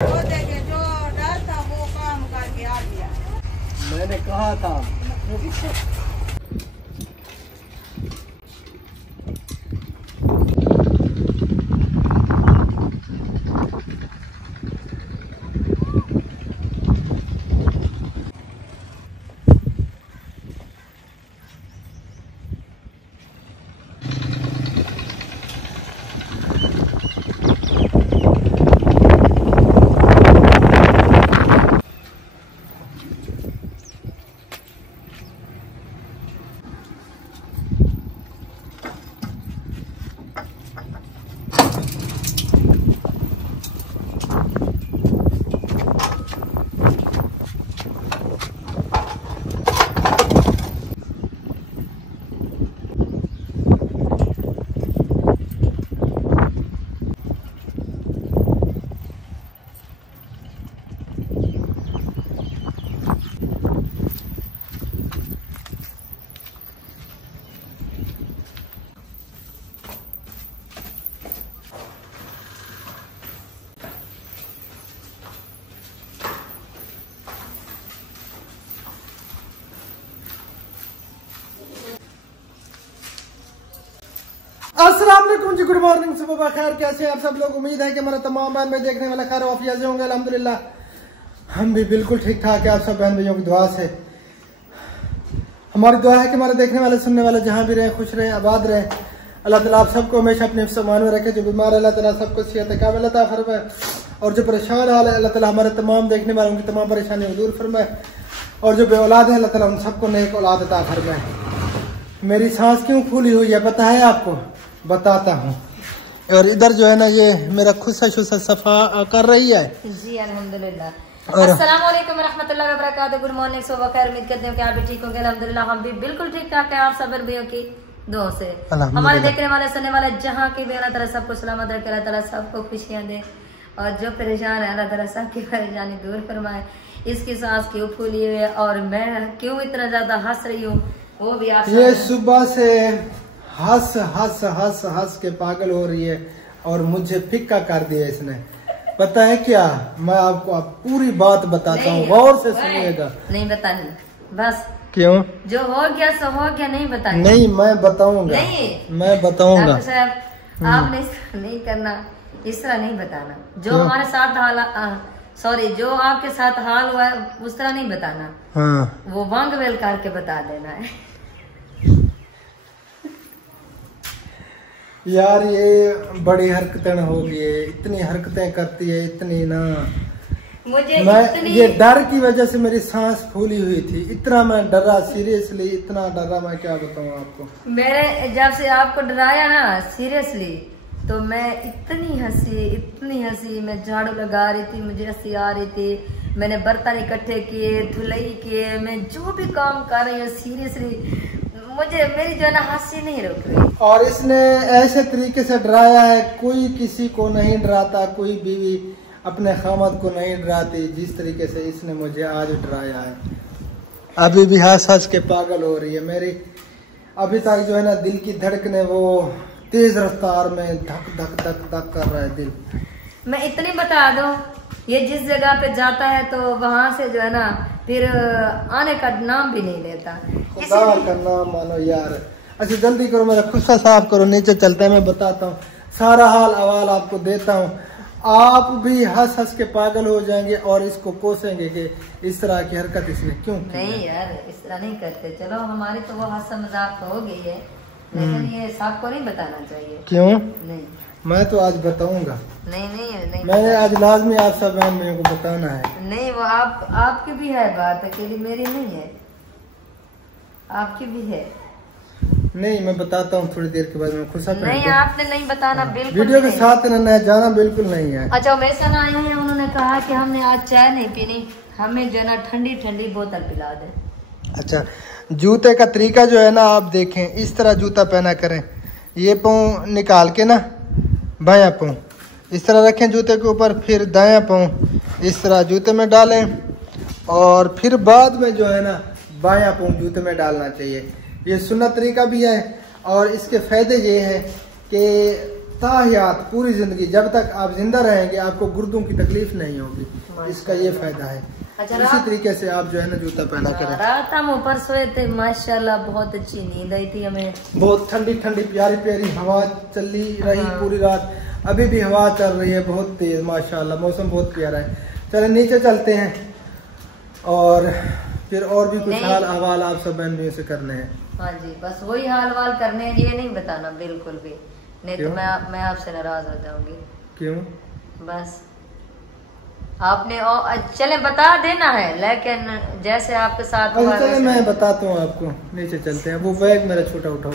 वो देखे जो डर था वो काम करके आ गया। मैंने कहा था। अस्सलाम वालेकुम जी, गुड मॉर्निंग, सुबह खैर। कैसे हैं आप सब लोग? उम्मीद है कि हमारा तमाम बहन भाई देखने वाला खैर वाफिया से होंगे। अल्हम्दुलिल्लाह हम भी बिल्कुल ठीक ठाक है। आप सब बहन भाइयों की दुआ से हमारी दुआ है कि हमारे देखने वाले सुनने वाले जहाँ भी रहे खुश रहे आबाद रहे। अल्लाह ताला आप सबको हमेशा अपने हिफ्ज़-ए-मान में रखे। जो बीमार है अल्लाह ताला सबको सेहत कामिल अता फरमाए, और जो परेशान हाल है अल्लाह ताला हमारे तमाम देखने वालों की तमाम परेशानियों को दूर फरमाए, और जो बे औलाद है अल्लाह ताला उन सबको नेक औलाद अता फरमाए। मेरी सांस क्यों फूली हुई है पता है आपको? बताता हूँ। और इधर जो है ना ये मेरा खुशा शुशा सफा कर रही है जी। अल्हम्दुलिल्लाह। अस्सलाम वालेकुम रहमतुल्लाहि व बरकातहू। गुड मॉर्निंग, सुबह खैर। उम्मीद करते हैं कि आप भी ठीक होंगे। अल्हम्दुलिल्लाह हम भी बिल्कुल ठीक ठाक है। आप सब भाइयों की दुआ से हमारे देखने वाले सुनने वाले जहाँ की भी अल्लाह ताला सबको सलामत रखे, अल्लाह ताला सबको खुशियाँ दे, और जो परेशान है अल्लाह ताला सबकी परेशानी दूर फरमाए। इसकी सांस क्यों फूली हुई है और मैं क्यों इतना ज्यादा हंस रही हूँ वो भी आप ये सुबह से हंस हंस हंस हंस के पागल हो रही है और मुझे फिक्का कर दिया इसने। पता है क्या, मैं आपको आप पूरी बात बताता हूँ, गौर से सुनिएगा। नहीं बतानी बस। क्यों? जो हो गया सो हो गया, नहीं बतानी। नहीं मैं बताऊंगा, मैं बताऊंगा। आपने नहीं करना, इस तरह नहीं बताना। जो हमारे साथ हाल सॉरी जो आपके साथ हाल हुआ है उस तरह नहीं बताना। हाँ। वो वांग वेल करके बता देना है। यार ये बड़ी हरकतें हो गई है, इतनी हरकतें करती है इतनी ना। मुझे मैं ये डर की वजह से मेरी सांस फूली हुई थी, इतना मैं डरा, सीरियसली इतना डरा, मैं क्या बताऊँ आपको। मेरे जब से आपको डराया ना सीरियसली, तो मैं इतनी हंसी, मैं झाड़ू लगा रही थी, मुझे हंसी आ रही थी। मैंने बर्तन इकट्ठे किए, धुलाई किए, मैं जो भी काम कर रही हूँ सीरियसली मुझे मेरी जो है ना हंसी नहीं रुक रही। और इसने ऐसे तरीके से डराया है, कोई किसी को नहीं डराता, कोई बीवी अपने खामद को नहीं डराती जिस तरीके से इसने मुझे आज डराया है। अभी भी हंस हंस के पागल हो रही है मेरी। अभी तक जो है ना दिल की धड़कने वो तेज रफ्तार में धक धक धक धक कर रहा है दिल। मैं इतनी बता दूं, ये जिस जगह पे जाता है तो वहां से जो है ना फिर आने का नाम भी नहीं लेता। खुदा का नाम मानो यार। अच्छा जल्दी करो, मेरा खुस्सा साफ करो, नीचे चलते हैं, मैं बताता हूँ सारा हाल अवाल आपको देता हूँ। आप भी हंस हंस के पागल हो जाएंगे और इसको कोसेंगे कि इस तरह की हरकत इसने क्यों की। नहीं यार इस तरह नहीं करते। चलो हमारी तो वो हंसा मजाक हो गई है, लेकिन ये सबको नहीं बताना चाहिए। क्यों? नहीं मैं तो आज बताऊंगा। नहीं मैंने आज लाजमी आप सब बहन भाइयों को बताना है। नहीं वो आपकी भी है बात, अकेली मेरी नहीं है, आपकी भी है। नहीं मैं बताता हूँ थोड़ी देर के बाद। मैं खुश नहीं आपने नहीं बताना बिल्कुल। वीडियो के साथ न जाना बिल्कुल नहीं है। अच्छा वैसा ना आए हैं, उन्होंने कहा कि हमने आज चाय नहीं पीनी, हमें जो है ना ठंडी ठंडी बोतल पिला दे। अच्छा जूते का तरीका जो है ना आप देखें, इस तरह जूता पहना करें। ये पाँव निकाल के ना बायां पाँव इस तरह रखें जूते के ऊपर, फिर दायां पाँव इस तरह जूते में डालें, और फिर बाद में जो है ना बायां पाँव जूते में डालना चाहिए। ये सुन्नत तरीका भी है, और इसके फायदे ये हैं कि ताहियात पूरी जिंदगी जब तक आप जिंदा रहेंगे आपको गुर्दों की तकलीफ नहीं होगी। इसका ये फायदा है। अच्छा, इसी तरीके से आप जो है ना जूता पहना करें। रात हम ऊपर सोए थे माशाल्लाह, बहुत अच्छी नींद आई थी हमें। बहुत ठंडी ठंडी प्यारी प्यारी हवा चली रही पूरी रात। अभी भी हवा चल रही है बहुत तेज माशाल्लाह, मौसम बहुत प्यारा है। चले नीचे चलते हैं और फिर और भी कुछ हाल अहवाल आप सब बहन से करने हैं। हाँ जी, बस वही हाल वाल करने हैं, ये नहीं बताना बिल्कुल भी, नहीं तो मैं आपसे नाराज हो जाऊंगी। क्यों? बस आपने चले बता देना है, लेकिन जैसे आपके साथ हुआ चले मैं बताता हूँ आपको। नीचे चलते हैं। वो बैग मेरा छोटा उठाओ।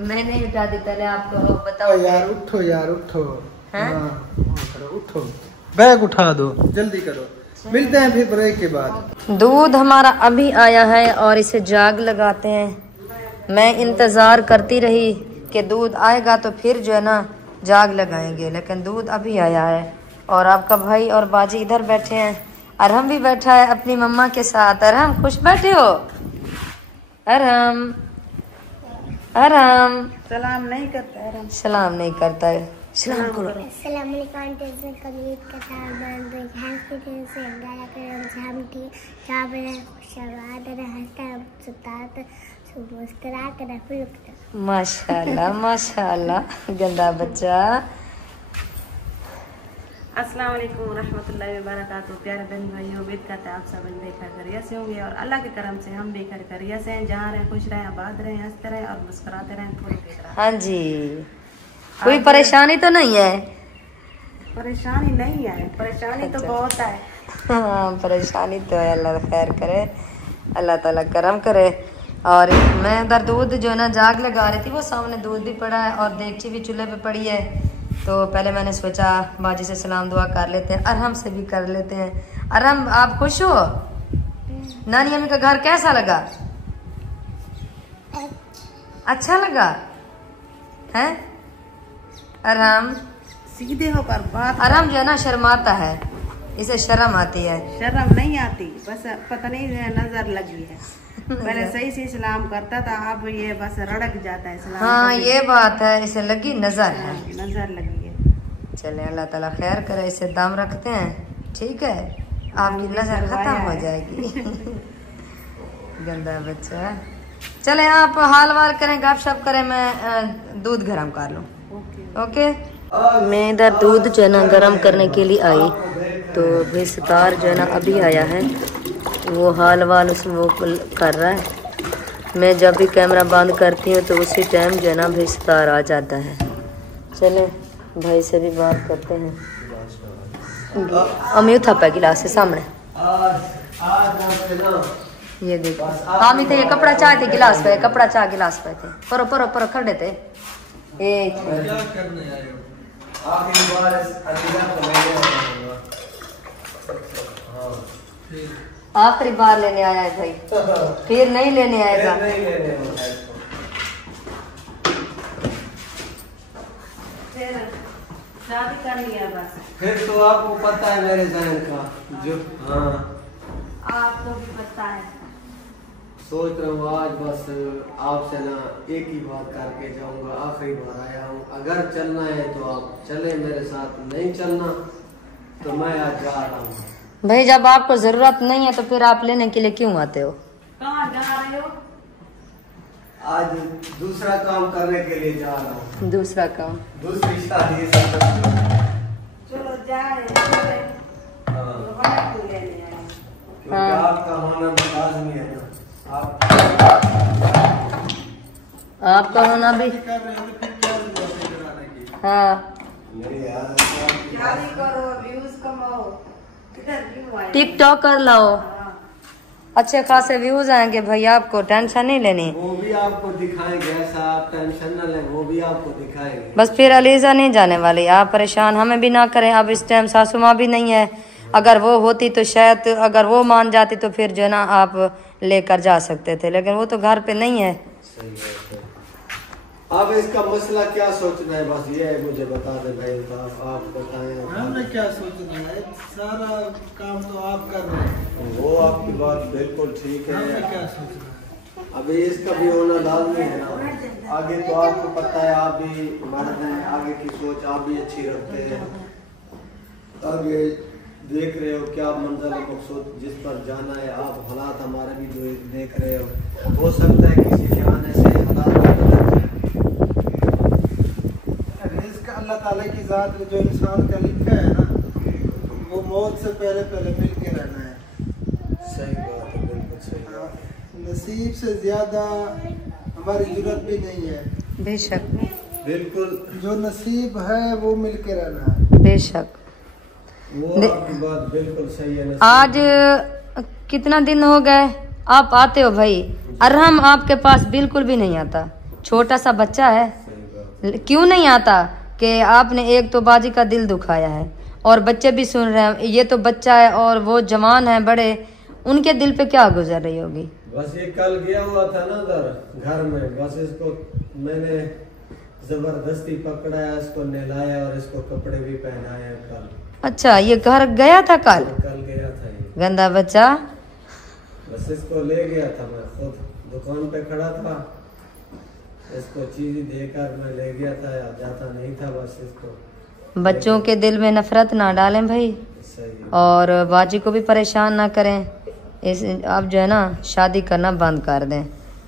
मैं नहीं उठा दी, पहले आपको बताओ। यार उठो यार उठो। उठो बैग उठा दो, जल्दी करो। मिलते हैं फिर ब्रेक के बाद। दूध हमारा अभी आया है और इसे जाग लगाते हैं। मैं इंतजार करती रही कि दूध आएगा तो फिर जो है ना जाग लगाएंगे, लेकिन दूध अभी आया है और आपका भाई और बाजी इधर बैठे हैं। अरहम भी बैठा है अपनी मम्मा के साथ। अरहम खुश बैठे हो? अरहम अरहम सलाम नहीं करता है। सलाम नहीं करता है। सलाम करो। माशाल्लाह माशाल्लाह, गंदा बच्चा। अस्सलाम वालेकुम रहमतुल्लाहि व बरकातहू। प्यारे बहन भाइयों, उम्मीद करते हैं आप सब बेखैर खैरियत से होंगे और अल्लाह के करम से हम बेखैर खैरियत से हैं। जहाँ रहें खुश रहें, आबाद रहें, हंसते रहें और मुस्कुराते रहें, फूल की तरह। हाँ जी, कोई परेशानी तो नहीं है? परेशानी नहीं है, परेशानी तो बहुत है। हाँ परेशानी तो है, अल्लाह खैर करे, अल्लाह ताला करम करे। और मैं उधर दूध जो है ना जाग लगा रही थी, वो सामने दूध भी पड़ा है और देगची भी चूल्हे पे पड़ी है। तो पहले मैंने सोचा बाजी से सलाम दुआ कर लेते हैं, अरहम से भी कर लेते हैं। अरहम आप खुश हो? नानी अम्मी का घर कैसा लगा? अच्छा लगा है? अरहम सीधे होकर बात। अरहम जो है ना शर्माता है, इसे शर्म आती है। शर्म नहीं आती, बस पता नहीं नजर लगी है। पहले सही से सलाम करता था, अब ये बस रड़क जाता है सलाम। हाँ ये बात है, इसे लगी नजर है। नजर लगी है। चले अल्लाह ताला खैर करे, इसे दम रखते हैं, ठीक है? आपकी नजर खत्म हो जाएगी। गंदा बच्चा। चले आप हाल वाल करें, गपशप करें, मैं दूध गर्म कर लूँ। ओके। मैं इधर दूध जो है ना गर्म करने के लिए आई, तो भाई सितार जो है ना अभी आया है, वो हाल वाल उसमें वो कर रहा है। मैं जब भी कैमरा बंद करती हूँ तो उसी टाइम जो है ना भाई सितार आ जाता है। चले भाई से भी बात करते हैं। अमित था गिलास से सामने, ये देखो हामी थे, ये कपड़ा चाय थे गिलास पे, कपड़ा चाय गिलास पे थे। परो परो परो खड़े थे। आखिरी बार लेने आया है भाई, फिर नहीं लेने आएगा। शादी कर लिया बस। फिर तो आपको पता है मेरे जहन का जो। हाँ आपको भी पता है। सोच रहा हूँ आज बस आपसे ना एक ही बात करके जाऊंगा। आखिरी बार आया हूँ, अगर चलना है तो आप चले मेरे साथ, नहीं चलना तो मैं आज जा रहा हूँ। भाई जब आपको जरूरत नहीं है तो फिर आप लेने के लिए क्यों आते हो? कहाँ जा रहे हो? आज दूसरा काम करने के लिए जा रहा हूँ। दूसरा काम? दूसरी शादी। चलो जाए। क्योंकि आपका होना लाजमी है ना। आपका होना भी। हाँ शादी करो, व्यूज कमाओ। टिकटॉक कर लाओ, अच्छे खासे व्यूज आएंगे भाई, आपको टेंशन नहीं लेनी। वो भी आपको दिखाएंगे, ऐसा आप टेंशन न लें, वो भी आपको दिखाएंगे। बस फिर अलीजा नहीं जाने वाली, आप परेशान हमें भी ना करें। अब इस टाइम सासू माँ भी नहीं है, अगर वो होती तो शायद अगर वो मान जाती तो फिर जो है ना आप लेकर जा सकते थे, लेकिन वो तो घर पे नहीं है। सही है। अब इसका मसला क्या सोचना है, बस ये है मुझे बता दे भाई। आप बताएं। हमने क्या सोचना है, सारा काम तो आप कर रहे हैं। वो आपकी बात बिल्कुल ठीक है। हमने क्या सोचना है? अभी इसका भी होना लाजमी है ना। आगे तो आपको पता है, आप भी मर्द हैं, आगे की सोच आप भी अच्छी रखते हैं। आगे देख रहे हो क्या मंजिल मकसूद जिस पर जाना है, आप हालात हमारे भी देख रहे हो सकता है किसी के आने से हालात रिज़्क़ अल्लाह ताला की ज़ात में जो इंसान का लिखा है ना, वो मौत से पहले मिल के रहना है। सही बात है, बिल्कुल सही बात। नसीब से ज्यादा हमारी जरूरत भी नहीं है। बेशक, बिल्कुल जो नसीब है वो मिल के रहना है। बेशक, वो आपकी बात बिल्कुल सही है। आज कितना दिन हो गए आप आते हो भाई, अरहम आपके पास बिल्कुल भी नहीं आता। छोटा सा बच्चा है, क्यों नहीं आता कि आपने एक तो बाजी का दिल दुखाया है, और बच्चे भी सुन रहे हैं। ये तो बच्चा है और वो जवान है बड़े, उनके दिल पे क्या गुजर रही होगी। बस ये कल गया हुआ था ना उधर घर में, बस इसको मैंने जबरदस्ती पकड़ा है, इसको नहलाया और इसको कपड़े भी पहनाए कल। अच्छा, ये घर गया था कल गया था ये गंदा बच्चा। बस इसको ले गया था, मैं खुद दुकान पे खड़ा था, इसको चीज देकर मैं ले गया था, जाता नहीं था। बस इसको बच्चों के दिल में नफरत ना डालें भाई, सही। और बाजी को भी परेशान ना करें। आप जो है ना शादी करना बंद कर दें,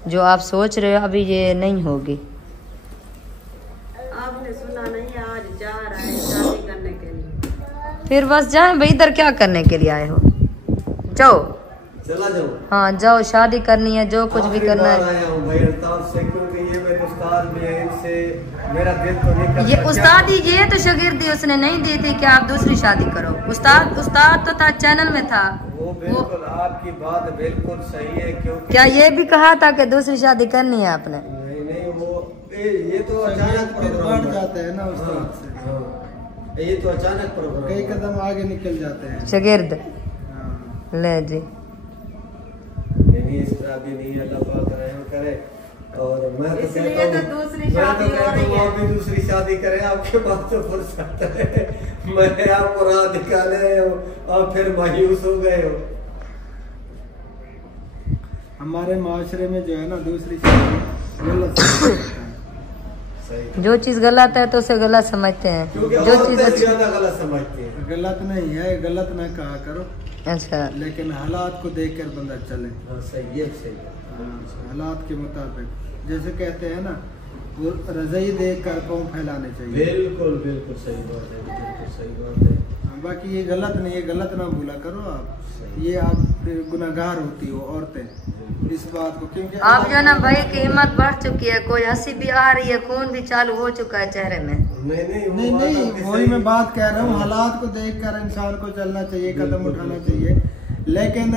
जो आप सोच रहे हो अभी ये नहीं होगी। आपने सुना नहीं, आज जा रहा है शादी करने के लिए। फिर बस जाए भाई, इधर क्या करने के लिए आए हो, जाओ चला जाओ। हाँ जाओ, शादी करनी है, जो कुछ भी करना है। आया हूँ भाई अल्ताफ से, क्योंकि ये मेरे उस्ताद भी है, इनसे मेरा दिल तो नहीं करता। ये उस्तादी, ये तो शागिर्दी उसने नहीं दी थी कि आप दूसरी शादी करो। उस्ताद तो था, चैनल में था वो। बिल्कुल आपकी बात बिल्कुल सही है, क्योंकि क्या ये भी कहा था कि दूसरी शादी करनी है आपने? नहीं वो ये तो अचानक प्रोग्राम बढ़ जाता है ना उस्ताद से। हाँ, ये तो अचानक प्रोग्राम, कई कदम आगे निकल जाते हैं। शागिर्द हाँ। ले जी, नहीं इस तरह भी नहीं, अल्लाह पाक रहम करे। और मैं तो इसलिए तो दूसरी शादी हो रही है। आप भी दूसरी शादी करें, आपके पास तो फुर्सत है। मैं आपको राह दिखाने हो और फिर मायूस हो गए हो। हमारे माशरे में जो है ना दूसरी शादी गलत सही। जो चीज गलत है तो उसे गलत समझते हैं, क्योंकि जो चीज औरतें अच्छी। ज्यादा गलत समझती हैं। गलत नहीं है, गलत ना कहा करो, अच्छा, लेकिन हालात को देख कर बंदा चले। हाँ सही है, सही है। हालात के मुताबिक, जैसे कहते हैं ना, वो रज़ाई देख कर कौम फैलाने चाहिए। बिल्कुल बिल्कुल सही बात है, बिल्कुल सही बात है। बाकी ये गलत नहीं है, गलत ना भूला करो आप। ये आप गुनाहगार होती हो औरतें इस बात को, क्योंकि आप जो है ना भाई की हिम्मत बढ़ चुकी है, कोई हंसी भी आ रही है, खून भी चालू हो चुका है चेहरे में। नहीं वही मैं बात कह रहा हूँ। हालात को देखकर इंसान को चलना चाहिए, कदम उठाना चाहिए। लेकिन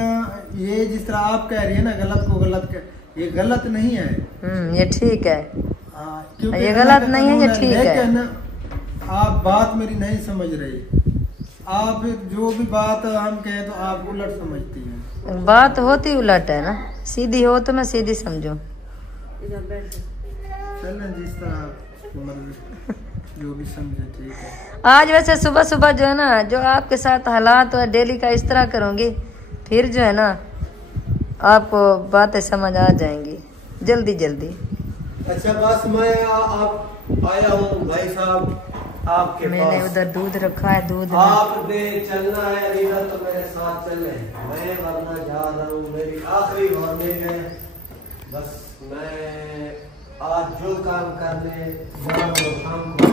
ये जिस तरह आप कह रही है ना, गलत को गलत ये गलत नहीं है। ये ठीक है, क्योंकि ये गलत नहीं है, ये ठीक है। लेकिन आप बात मेरी नहीं समझ रही। आप जो भी बात हम कहें तो आप उलट समझती हैं। बात होती उलट है ना, सीधी हो तो मैं सीधी समझूं। इधर बैठ जाओ। चलें जिस तरह आपकी मर्जी, जो भी समझे ठीक है। आज वैसे सुबह सुबह जो है ना, जो आपके साथ हालात और डेली का इस तरह करूंगी, फिर जो है ना आपको बातें समझ आ जाएंगी जल्दी जल्दी। अच्छा बस मैं आप आया हूँ भाई साहब आपके मैंने पास। उधर दूध रखा है, दूध में आपने चलना है रीना तो मेरे साथ चले, मैं वरना जा रहा हूँ, मेरी आखिरी वार्निंग है। बस मैं आज जो काम करने जा रहा हूँ शाम को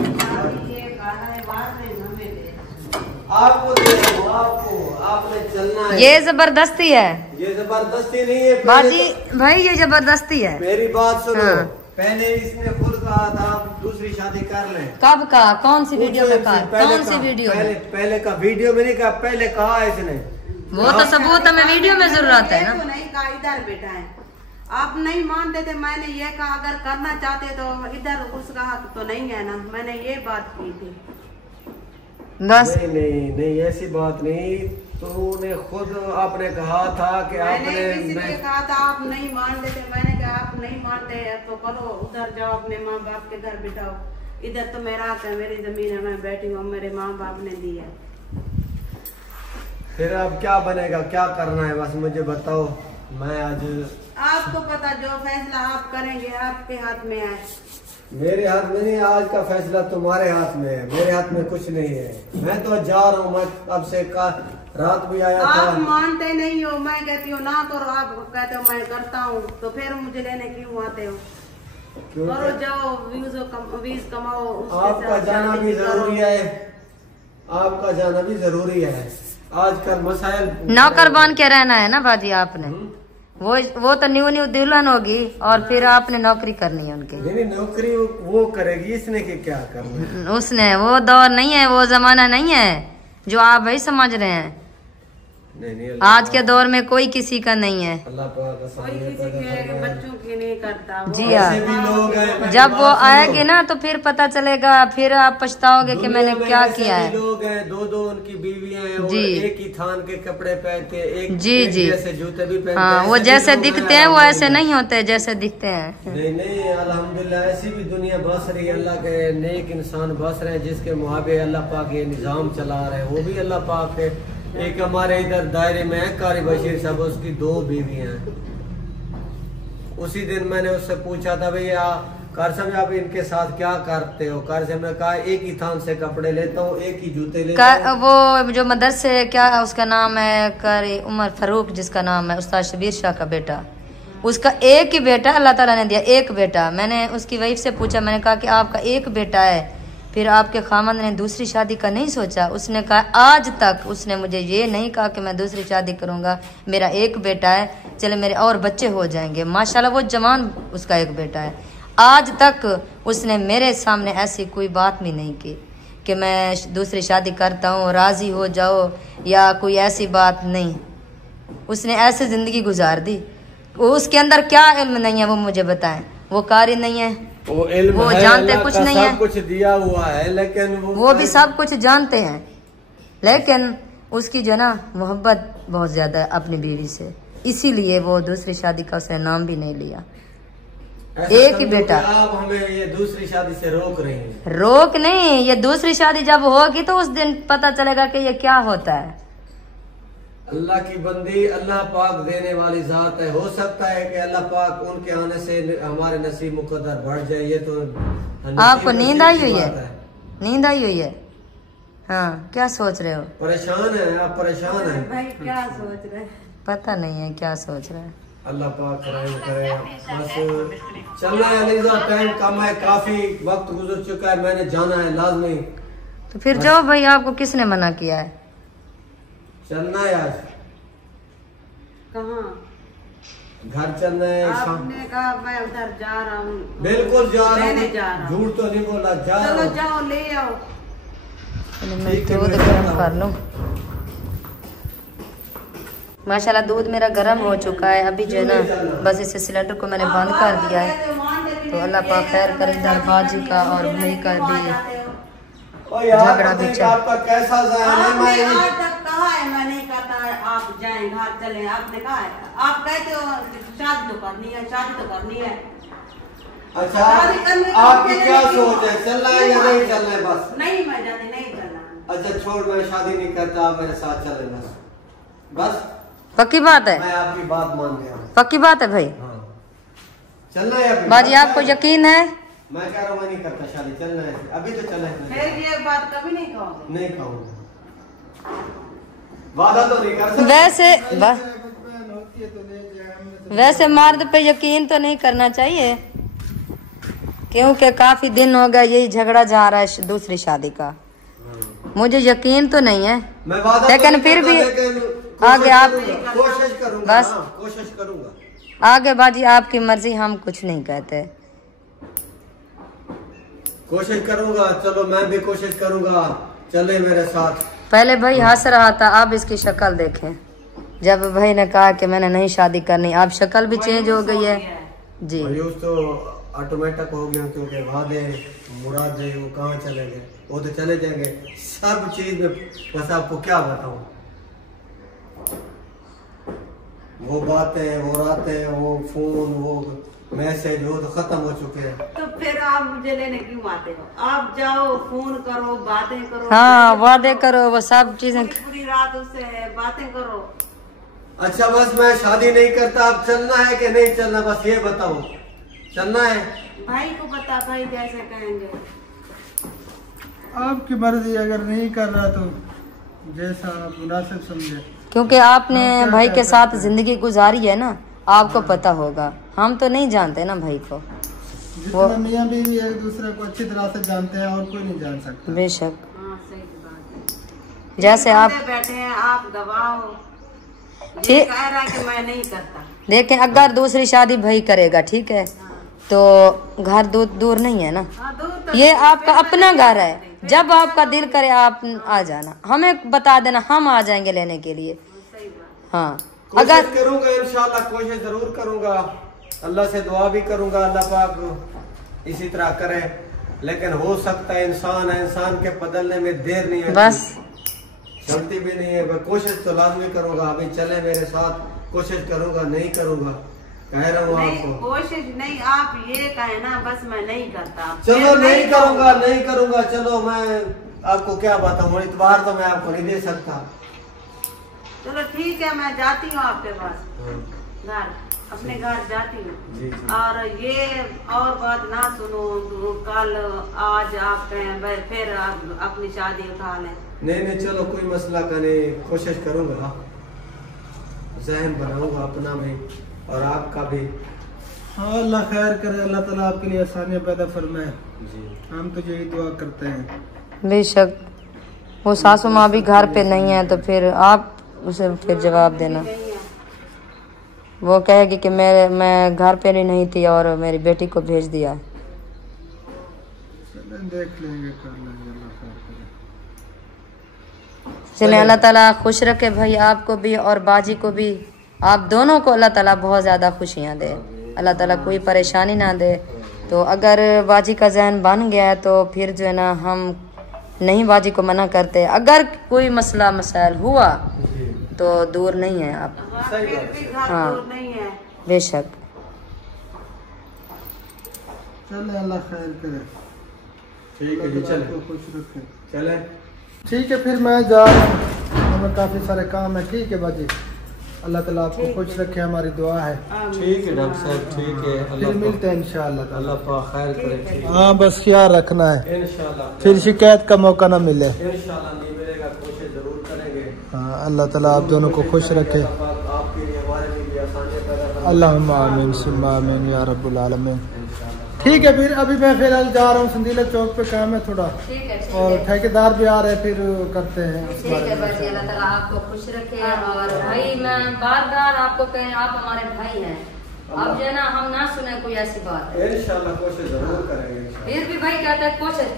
आपको दे रहा हूँ, आपको आपने चलना है। ये जबरदस्ती है, ये जबरदस्ती नहीं है बाजी भाई, ये जबरदस्ती है। मेरी बात सुनो। हाँ। पहले इसने खुद कहा था आप दूसरी शादी कर लें। कब कहा? कौन सी वीडियो में कहा? कौन सी वीडियो में? पहले का वीडियो में नहीं कहा, पहले कहा इसने। वो तो सबूत हमें वीडियो में जरूरत है ना। तो नहीं कहा इधर बैठा है, आप नहीं मानते थे। मैंने ये कहा अगर करना चाहते तो इधर कुछ कहा तो नहीं है ना, मैंने ये बात की थी। बस नहीं नहीं नहीं ऐसी बात नहीं, तूने खुद आपने कहा था कि मैंने किसी कहा था आप नहीं मानते थे। मैंने कहा आप नहीं मानते तो करो, उधर जाओ अपने माँ बाप के घर बिठाओ। इधर तो मेरा हक है, मेरी जमीन है, मैं बैठी हूँ, मेरे माँ बाप ने दी है। फिर अब क्या बनेगा, क्या करना है बस मुझे बताओ। मैं आज आप आपको पता, जो फैसला आप करेंगे आपके हाथ में है। मेरे हाथ में नहीं, आज का फैसला तुम्हारे हाथ में है, मेरे हाथ में कुछ नहीं है। मैं तो जा रहा हूँ, मैं अब से रात भी आया था। आप मानते नहीं हो, मैं कहती हूँ ना करो, आप कहते हो मैं करता हूँ, तो फिर मुझे लेने क्यों आते हो? करो, जाओ, व्यूज कमाओ। आपका जाना भी जरूरी है, आपका जाना भी जरूरी है। आजकल मसाइल नौकर बन के रहना है ना बाजी आपने। वो तो न्यू दुल्हन होगी और फिर आपने नौकरी करनी है उनकी। नहीं, नौकरी वो करेगी, इसने के क्या करना? उसने वो दौर नहीं है, वो जमाना नहीं है जो आप भाई समझ रहे हैं। नहीं, आज के दौर में कोई किसी का नहीं है, अल्लाह पाक कोई किसी के बच्चों की नहीं करता। जी हाँ। जब वो आएगी ना तो फिर पता चलेगा, फिर आप पछताओगे कि मैंने क्या किया है। लोग हैं, दो उनकी बीवियां हैं, जी, एक ही थान के कपड़े पहनते हैं, एक जैसे जूते भी पहनते हाँ, हैं। वो जैसे दिखते हैं वो ऐसे नहीं होते जैसे दिखते हैं। नहीं, अल्हम्दुलिल्लाह ऐसी भी दुनिया बस रही है। अल्लाह के नेक इंसान बस रहे हैं, जिसके मुहाबे अल्लाह पाक ये निजाम चला रहे हैं, वो भी अल्लाह पाक है। एक हमारे इधर दायरे में है कारी बशीर साहब, उसकी 2 बीवियां हैं। उसी दिन मैंने उससे पूछा था, भैया कार साहब आप इनके साथ क्या करते हो? कार साहब ने कहा एक ही थान से कपड़े लेता हूँ, एक ही जूते लेता हूँ। वो जो मदरसे क्या उसका नाम है, कारी उमर फारूक जिसका नाम है, उस्ताद शबीर शाह का बेटा, उसका एक ही बेटा अल्लाह ताला ने दिया, एक बेटा। मैंने उसकी वाइफ से पूछा, मैंने कहा कि आपका एक बेटा है, फिर आपके खामद ने दूसरी शादी का नहीं सोचा? उसने कहा आज तक उसने मुझे ये नहीं कहा कि मैं दूसरी शादी करूंगा, मेरा एक बेटा है, चले मेरे और बच्चे हो जाएंगे। माशाल्लाह वो जवान, उसका एक बेटा है। आज तक उसने मेरे सामने ऐसी कोई बात भी नहीं की कि मैं दूसरी शादी करता हूँ, राजी हो जाओ, या कोई ऐसी बात नहीं। उसने ऐसे ज़िंदगी गुजार दी। उसके अंदर क्या इल्म नहीं है वो मुझे बताएं। वो कारी नहीं है, वो जानते कुछ नहीं है, कुछ दिया हुआ है, लेकिन वो भी सब कुछ जानते हैं, लेकिन उसकी जो ना मोहब्बत बहुत ज्यादा है अपनी बीवी से, इसीलिए वो दूसरी शादी का उसने नाम भी नहीं लिया। एक ही बेटा। आप हमें ये दूसरी शादी से रोक रहे हैं? रोक नहीं, ये दूसरी शादी जब होगी तो उस दिन पता चलेगा कि ये क्या होता है। अल्लाह की बंदी, अल्लाह पाक देने वाली जात है। हो सकता है कि अल्लाह पाक उनके आने से हमारे नसीब मुकद्दर बढ़ जाए। ये तो आपको नींद आई हुई है? नींद आई हुई है? हाँ, क्या सोच रहे हो? परेशान है आप? परेशान है भाई, क्या सोच रहे? पता नहीं है क्या सोच रहे हैं। अल्लाह पाक करे। बस चलना है अलीजा, टाइम कम है, काफी वक्त गुजर चुका है, मैंने जाना है लाजमी। तो फिर जाओ भाई, आपको किसने मना किया है? चलना है आज। कहाँ? घर चलना है। आपने कहा मैं उधर जा रहा हूँ। बिल्कुल जा रहा हूँ, झूठ तो नहीं बोला, जा रहा चलो हूँ। जाओ, ले आओ। मैं दूध गर्म कर लूं। माशाल्लाह दूध मेरा गर्म हो चुका है। अभी जो है ना बस इस सिलेंडर को मैंने बंद कर दिया है। तो अल्लाह पाक खैर करे, दरबाजी का और भाई का भी झगड़ा भी चल। आपका कैसा कहा है मैं नहीं कहता है, आप जाएं घर चले, आपने कहा है, आप कहते हो शादी तो करनी है, शादी तो करनी है। अच्छा, आपकी क्या सोच है, चलना है या नहीं चलना है? बस नहीं, मैं जाती नहीं चलना। अच्छा छोड़, मैं शादी नहीं करता, आप मेरे साथ चले बस। पक्की बात है? मैं आपकी बात मान गया। पक्की बात है भाई? हाँ। चलना है बाजी, आपको यकीन है? मैं कह रहा हूँ मैं नहीं करता शादी, चलना है अभी तो चलना है। फिर ये बात कभी नहीं कहोगे? नहीं कहूँगा, वादा तो नहीं कर सकता। वैसे मर्द पे यकीन तो नहीं करना चाहिए, क्योंकि काफी दिन हो गए यही झगड़ा जा रहा है दूसरी शादी का। मुझे यकीन तो नहीं है, लेकिन फिर भी आगे आप कोशिश करूंगा, बस कोशिश करूंगा। आगे बाजी आपकी मर्जी, हम कुछ नहीं कहते। कोशिश करूंगा, चलो मैं भी कोशिश करूंगा, चले मेरे साथ। पहले भाई हंस रहा था, अब इसकी शक्ल देखें। जब भाई ने कहा कि मैंने नहीं शादी करनी, अब शक्ल भी चेंज हो गई है जी। तो ऑटोमेटिक हो गया, क्योंकि वादे मुरादे वो कहाँ चले गए, वो तो चले जाएंगे सब चीज में। बस आपको क्या बताऊं, वो बातें, वो रातें, वो फोन, वो मैसेज, वो तो खत्म हो चुके हैं। तो फिर आप मुझे लेने क्यों आते हो? आप जाओ, फोन करो, बातें करो। हाँ, वादे करो, वो सब चीजें पूरी रात उससे बातें करो। अच्छा बस मैं शादी नहीं करता, अब चलना है कि नहीं चलना, बस ये बताओ। चलना है? भाई को बता, भाई कैसे कहेंगे। आपकी मर्जी, अगर नहीं कर रहा तो जैसा आप मुनासिब समझे। क्योंकि आपने भाई के साथ जिंदगी गुजारी है ना, आपको पता होगा। हम तो नहीं जानते ना भाई को। जितना मियां बीवी एक दूसरे को अच्छी तरह से जानते हैं और कोई नहीं जान सकता। बेशक। हाँ सही बात है। जैसे आप बैठे हैं, आप गवाह हो। ठीक कह रहा है कि मैं नहीं करता। देखें, अगर दूसरी शादी भाई करेगा, ठीक है, तो घर दूर नहीं है ना। ये आपका अपना घर है। जब आपका दिल करे आप आ जाना, हमें बता देना, हम आ जाएंगे लेने के लिए। हाँ, अगर करूंगा इंशाल्लाह, कोशिश जरूर करूंगा। अल्लाह से दुआ भी करूंगा, अल्लाह पाक इसी तरह करे। लेकिन हो सकता है, इंसान है, इंसान के बदलने में देर नहीं है, बस चलती भी नहीं है। मैं कोशिश तो लाजमी करूंगा। अभी चले मेरे साथ, कोशिश करूंगा, नहीं करूंगा, कह रहा हूँ आपको। कोशिश नहीं, आप ये कहे ना, बस मैं नहीं करता। चलो नहीं करूंगा, नहीं करूंगा। चलो मैं आपको क्या बताऊँ, इतबार तो मैं आपको नहीं दे सकता। चलो ठीक है, मैं जाती हूँ आपके पास घर, अपने घर जाती हूँ। और ये और बात ना सुनो, कल आज आप कहें फिर आप अपनी शादी उठा लें। नहीं, चलो कोई मसला का नहीं, कोशिश करूंगा, ज़हन बनाऊंगा अपना भी और आपका भी। हाँ, अल्लाह खैर करे, अल्लाह ताला आपके लिए आसानियाँ पैदा फरमाए। हम तो यही दुआ करते हैं। बेशक। वो सासू माँ भी घर पे नहीं है, तो फिर आप उसे फिर जवाब देना। वो कहेगी कि मैं घर पे नहीं थी और मेरी बेटी को भेज दिया। देख लेंगे, कर लेंगे। चलिए, अल्लाह ताला खुश रखे भाई, आपको भी और बाजी को भी। आप दोनों को अल्लाह ताला बहुत ज़्यादा खुशियाँ दे, अल्लाह ताला कोई परेशानी ना दे। तो अगर बाजी का जहन बन गया है तो फिर जो है ना, हम नहीं बाजी को मना करते। अगर कोई मसला मसाइल हुआ तो दूर नहीं है आप। हाँ नहीं है। बेशक। चले, अल्लाह खैर करे। ठीक है जी, चले, खुश रखे। चले। ठीक है, फिर मैं जा रहा हूँ, हमें काफ़ी सारे काम है। ठीक है बाजी, अल्लाह ताला आपको खुश रखे, हमारी दुआ है। ठीक है डॉक्टर साहब, ठीक है। फिर मिलते हैं इंशाअल्लाह। अल्लाह पाक खैर करे। हाँ, बस याद रखना है, इंशाल्लाह फिर शिकायत का मौका ना मिले। इंशाल्लाह नहीं मिलेगा, कोशिश जरूर करेंगे। हाँ, अल्लाह ताला आप दोनों को खुश रखे। आपके लिए, हमारे लिए भी आसानियां पैदा करें। अल्लाहुम्मा आमीन सुम्मा आमीन या रब्बुल आलमीन। ठीक है, फिर अभी मैं फिलहाल जा रहा हूँ, संदीला चौक पे काम है थोड़ा, और ठेकेदार भी आ रहे हैं, फिर करते हैं। ठीक है भाई, अल्लाह ताला आपको खुश रखे। और भाई मैं बार बार आपको कहें, आप हमारे भाई हैं। अब जो है ना, हम ना सुने कोई ऐसी बात। इंशाल्लाह कोशिश जरूर करेंगे। फिर भी भाई कहता है कोशिश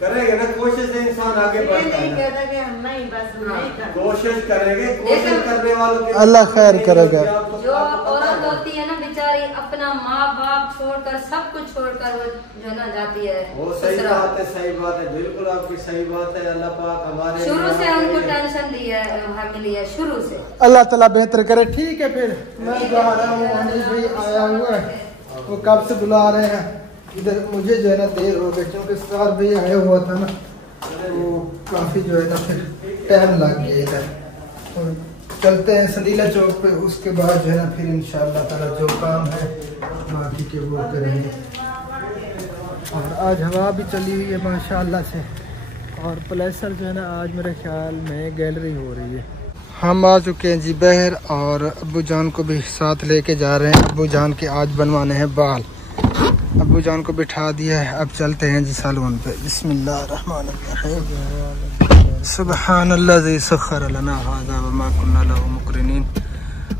करेंगे ना, कोशिश से इंसान आगे बढ़ता है। कहता कि हम नहीं, बस नहीं करते। कोशिश करेंगे, कोशिश करने वालों की अल्लाह खैर करेगा। जो औरत होती है ना बेचारी, अपना माँ बाप छोड़कर, सब कुछ छोड़कर वो जो ना जाती है। वो सही बात है, सही बात है, बिल्कुल आपकी सही बात है। अल्लाह पाक हमारे शुरू से हमको टेंशन दी है, मिली है शुरू से। अल्लाह ताला बेहतर करे। ठीक है, फिर मैं जा रहा हूँ, अनिल भाई आया हुआ है, वो कब से बुला रहे हैं इधर। मुझे जो है ना देर हो गई, क्योंकि सार भी आया हुआ था ना, वो काफ़ी जो है ना फिर टाइम लग गया इधर। तो चलते हैं संदीला चौक पे, उसके बाद जो है ना फिर इंशाअल्लाह ताला जो काम है बाकी के वो करेंगे। और आज हवा भी चली हुई है माशाअल्लाह से, और प्लेसर जो है ना आज मेरे ख्याल में गैलरी हो रही है। हम आ चुके हैं जी बहर, और अब्बू जान को भी साथ लेके जा रहे हैं। अब्बू जान के आज बनवाने हैं बाल, अब्बू जान को बिठा दिया है। अब चलते हैं जी सैलून पे। बिस्मिल्लाहिर्रहमानिर्रहीम। सुब्हानल्लाज़ी सख्खर लना हाज़ा व मा कुन्ना लहू मुक़रिनीन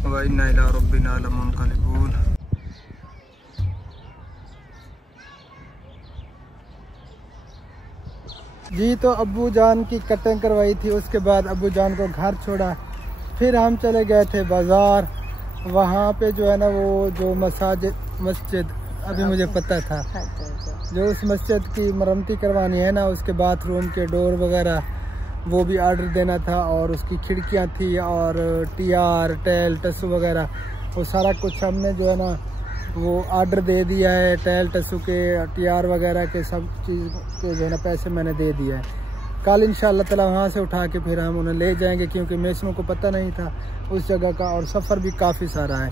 व इन्ना इला रब्बिना लमुनक़लिबून। जी, तो अब्बू जान की कटिंग करवाई थी, उसके बाद अब्बू जान को घर छोड़ा, फिर हम चले गए थे बाज़ार। वहाँ पे जो है ना, वो जो मस्जिद अभी मुझे पता था, जो उस मस्जिद की मरम्मती करवानी है ना, उसके बाथरूम के डोर वगैरह वो भी आर्डर देना था, और उसकी खिड़कियाँ थी, और टीआर टैल टसू वगैरह वो सारा कुछ हमने जो है ना वो आर्डर दे दिया है। टैल टसू के टीआर वगैरह के सब चीज़ के जो है ना पैसे मैंने दे दिया है। कल इंशाअल्लाह ताला वहाँ से उठा के फिर हम उन्हें ले जाएंगे, क्योंकि मेसनों को पता नहीं था उस जगह का और सफ़र भी काफ़ी सारा है।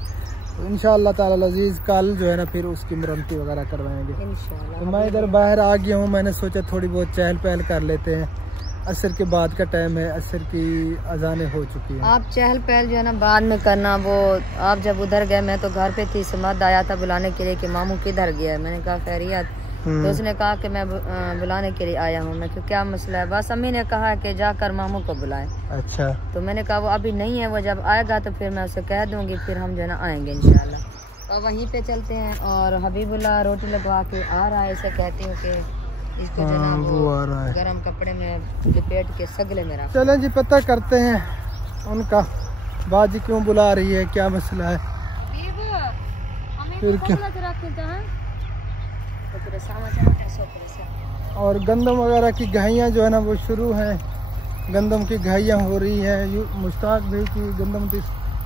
तो इंशाअल्लाह ताला अजीज़ कल जो है ना फिर उसकी मरम्मती वगैरह करवाएंगे। तो मैं इधर बाहर आ गया हूँ, मैंने सोचा थोड़ी बहुत चहल पहल कर लेते हैं। असर के बाद का टाइम है, असर की अजानें हो चुकी हैं। आप चहल पहल जो है ना बाद में करना। वो आप जब उधर गए, मैं तो घर पे थी, समद आया था बुलाने के लिए कि मामू किधर गया है। मैंने कहा खैरियत, तो उसने कहा कि मैं बुलाने के लिए आया हूँ। मैं तो क्या मसला है? बस अम्मी ने कहा कि जाकर मामू को बुलाए। अच्छा। तो मैंने कहा वो अभी नहीं है, वो जब आएगा तो फिर मैं उसे कह दूंगी, फिर हम जो है ना आएंगे इंशाल्लाह। और वहीं पे चलते हैं। और हबीबुल्लाह रोटी लगवा के आ रहा है, इसे कहती हूँ कि इसको जो है वो आ रहा है गर्म कपड़े में लपेट के सगले में रख। चलें जी पता करते हैं उनका, बाजी क्यों बुला रही है, क्या मसला है। फिर क्या और गंदम वगैरह की घाइयाँ जो है ना वो शुरू हैं, गंदम की घाइयाँ हो रही है। मुश्ताक भाई की गंदम की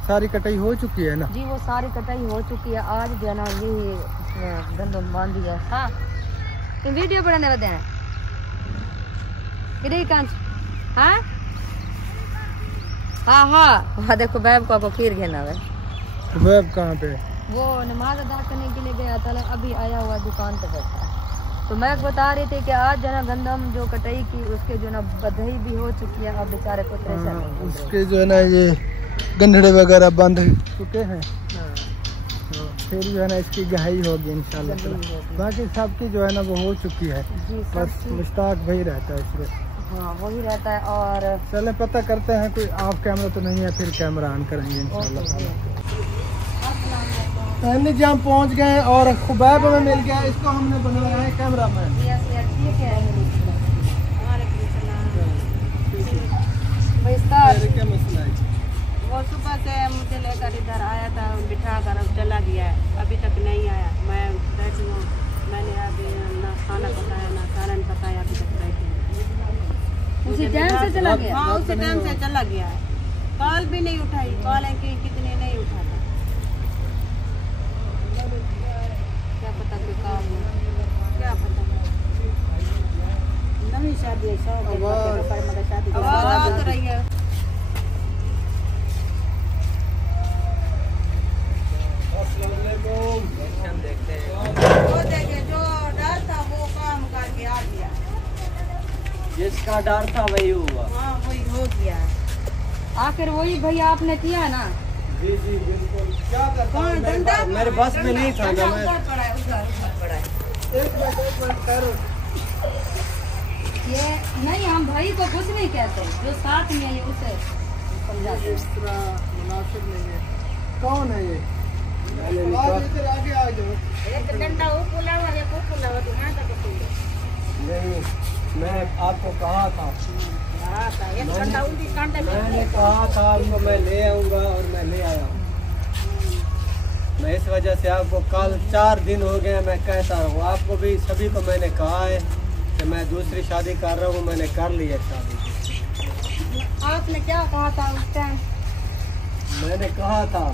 सारी कटाई हो चुकी है ना जी, वो सारी कटाई हो चुकी है। आज जो है ना ये गंदम बांधी है। हाँ वीडियो बनाने वाले हैं हाँ हाँ हाँ देखो बैब को खीर घेना है। बैब कहाँ पे? वो नमाज अदा करने के लिए गया था, अभी आया हुआ दुकान पे बैठा है। तो मैं बता रही थी कि आज जो है ना गंदम जो कटाई की उसके जो है ना बधाई भी हो चुकी है। अब बेचारे को उसके जो है ना ये गंधड़े वगैरह बंद चुके हैं। फिर जो है ना इसकी गहाई होगी इंशाल्लाह। बाकी सबकी जो है ना वो हो चुकी है, बस मुश्ताक भाई रहता है इसमें। हाँ वही रहता है। और चले पता करते हैं, कोई ऑफ कैमरा तो नहीं है, फिर कैमरा ऑन करेंगे इंशाल्लाह। जी हम पहुँच गए और खुबैब में मिल गया, इसको हमने बनाया है कैमरा मैन। क्या मसला है? वो सुबह से मुझे लेकर इधर आया था, बिठा कर चला गया है, अभी तक नहीं आया। मैं बैठी हूँ, मैंने अभी ना खाना पकाया ना सालन पकाया, अभी तक बैठी हूँ। उसी टाइम से चला गया? हाँ उसी टाइम से चला गया है। कॉल भी नहीं उठाई, कॉल है कि कितने नहीं उठाता, क्या पता कोई काम हो, क्या पता। नवी शादी है, शादी आवाज आ रही है। वो देखे जो डर था वो काम करके आ गया, जिसका डर था वही हुआ। हाँ वही हो गया। आखिर वही भैया आपने किया ना? जी जी बिल्कुल। क्या करता मेरे बस में नहीं था ना। मैं एक मिनट करो। ये नहीं, हम भाई को कुछ नहीं कहते, जो साथ में है उसे समझाते। इस तरह मुनासिब नहीं है। कौन है ये? आगे आ जाओ। एक डंडा वो पुला हुआ है, वो पुला हुआ तो यहाँ तक पुला। नहीं मैं आपको कहा था, एक डंडा उल्टी कांटे में मैंने कहा था आपको मैं ले आऊँगा और मैं ले आया हूँ। मैं इस वजह से आपको कल 4 दिन हो गए मैं कहता हूँ, आपको भी सभी को मैंने कहा है कि मैं दूसरी शादी कर रहा हूँ, मैंने कर ली है शादी। आपने क्या कहा था उस टाइम? मैंने कहा था